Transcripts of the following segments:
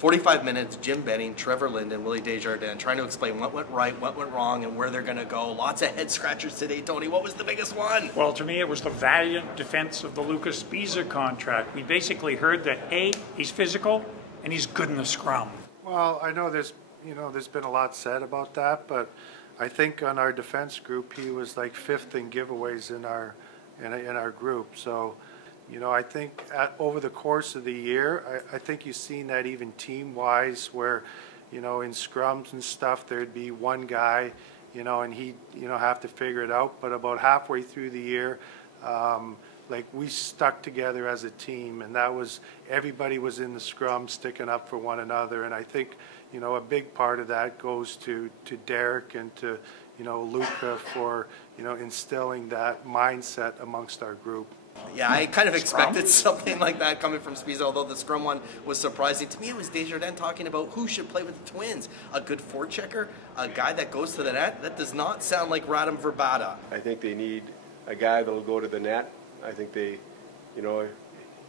45 minutes, Jim Benning, Trevor Linden, Willie Desjardins trying to explain what went right, what went wrong, and where they're going to go. Lots of head scratchers today, Tony. What was the biggest one? Well, to me, it was the valiant defense of the Lucas Sbisa contract. We basically heard that, A, he's physical, and he's good in the scrum. Well, I know there's been a lot said about that, but I think on our defense group, he was like 5th in giveaways in our group. So, I think over the course of the year, I think you've seen that even team-wise where, in scrums and stuff, there'd be one guy, and he'd, have to figure it out. But about halfway through the year, like we stuck together as a team, and that was, everybody was in the scrum sticking up for one another. And I think, a big part of that goes to Derek and to, Luca for, instilling that mindset amongst our group. Yeah, I kind of expected something like that coming from Sbisa, although the scrum one was surprising. To me, it was Desjardins talking about who should play with the Twins. A good forechecker, a guy that goes to the net. That does not sound like Sbisa and Vrbata. I think they need a guy that will go to the net. I think they, if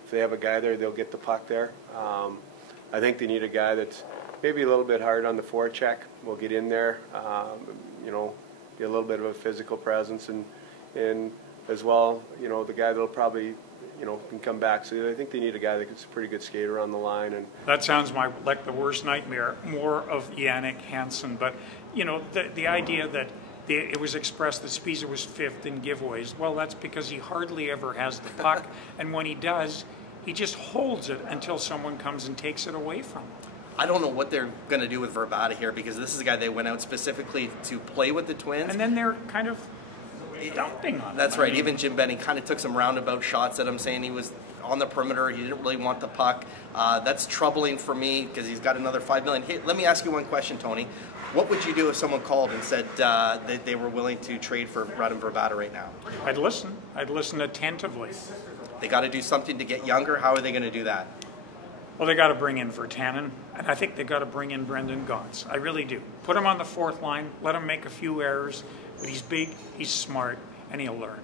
they have a guy there, they'll get the puck there. I think they need a guy that's maybe a little bit hard on the forecheck. Will get in there, get a little bit of a physical presence and as well, the guy that'll probably, can come back. So I think they need a guy that's a pretty good skater on the line. And that sounds like the worst nightmare, more of Jannik Hansen. But, the idea that it was expressed that Sbisa was 5th in giveaways, well, that's because he hardly ever has the puck. And when he does, he just holds it until someone comes and takes it away from him. I don't know what they're going to do with Vrbata here, because this is a guy they went out specifically to play with the Twins. And then they're kind of dumping on him. That's right. Even Jim Benning kind of took some roundabout shots at him, saying he was on the perimeter. He didn't really want the puck. That's troubling for me because he's got another $5 million. Hey, let me ask you one question, Tony. What would you do if someone called and said that they were willing to trade for Sbisa and Vrbata right now? I'd listen. I'd listen attentively. They got to do something to get younger. How are they going to do that? Well, they got to bring in Virtanen, and I think they got to bring in Brendan Gaunce. I really do. Put him on the 4th line. Let him make a few errors, but he's big, he's smart, and he'll learn.